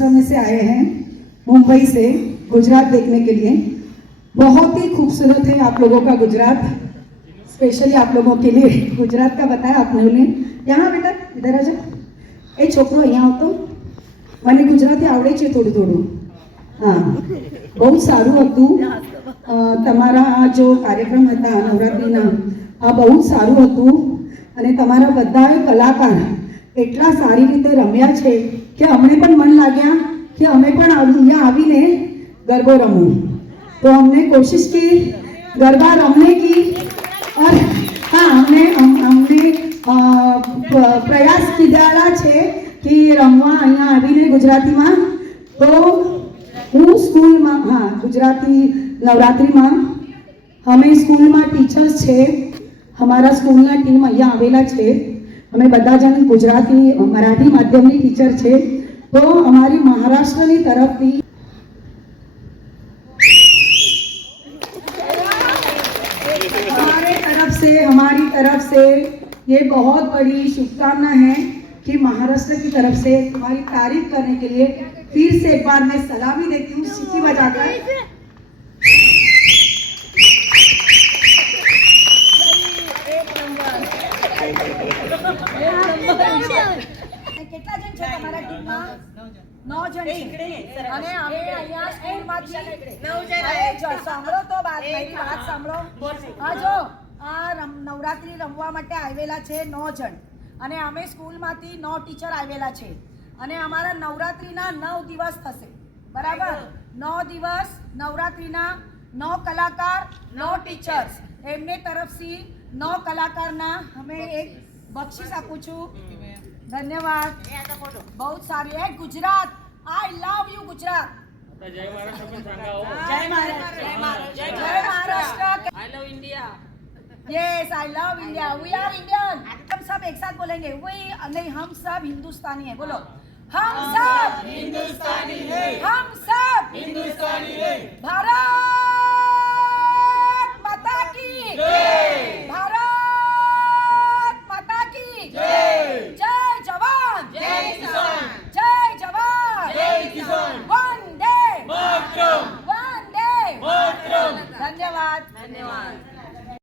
महाराष्ट्र में से आए हैं, मुंबई से गुजरात देखने के लिए। बहुत ही खूबसूरत है आप लोगों का गुजरात, स्पेशली आप लोगों के लिए गुजरात का बताया आपने उन्हें। यहाँ बेटा इधर आ जाओ, ए छोकरो અહીંયા આવતો, મને ગુજરાતી આવડે છે થોડું થોડું। હા, બહુ સારું હતું તમારા આ જો કાર્યક્રમ હતા નવરાત્રિના, આ બહુ સારું હતું અને તમારા બધાએ કલાકાર એટલા સારી રીતે રમ્યા છે કે અમને પણ મન लाग्या कि અમે પણ અહીંયા આવીને ગરબો રમવું। तो हमने कोशिश की गरबा रमने की और हाँ हमने प्रयास किया છે कि रमवा અહીંયા આવીને ગુજરાતીમાં। तो હું સ્કૂલમાં હા ગુજરાતી નવરાત્રિમાં અમે સ્કૂલમાં ટીચર્સ છે, અમારા સ્કૂલના ટીમ અહીંયા આવેલા છે, અમે બધા જણ ગુજરાતી મરાઠી માધ્યમની ટીચર છે। તો અમારી મહારાષ્ટ્રની તરફથી हमारी तरफ से ये बहुत बड़ी शुभकामना है कि महाराष्ट्र की तरफ से तुम्हारी तारीफ करने के लिए फिर से एक बार मैं सलामी देती हूँ सीटी बजाकर। કેટલા જણ છે તમારા ટીમમાં? 9 જણ છે અને અમે અહીંયા સ્કૂલમાંથી 9 જણ સાંભળો તો મારી વાત સાંભળો। હા જો આ નવરાત્રી રમવા માટે આવેલા છે 9 જણ અને અમે સ્કૂલમાંથી 9 ટીચર આવેલા છે અને અમારા નવરાત્રીના 9 દિવસ થશે, બરાબર? 9 દિવસ નવરાત્રીના 9 કલાકાર 9 ટીચર્સ, એમને તરફથી 9 કલાકારના અમે એક બક્ષિસ આપું છું। ધન્યવાદ, બહુ સારી है Gujarat, I love you Gujarat. जय Maharashtra, I love India. Yes I love India, we are Indian. हम सब एक साथ बोलेंगे, वी नहीं हम सब हिंदुस्तानी है, बोलो हम सब हिंदुस्तानी है, हम सब हिंदुस्तानी है। भारत माता की जय, भारत माता की जय, जय जवान, जय किसान, जय जवान, जय किसान, वंदे मातरम, वंदे मातरम। धन्यवाद, धन्यवाद।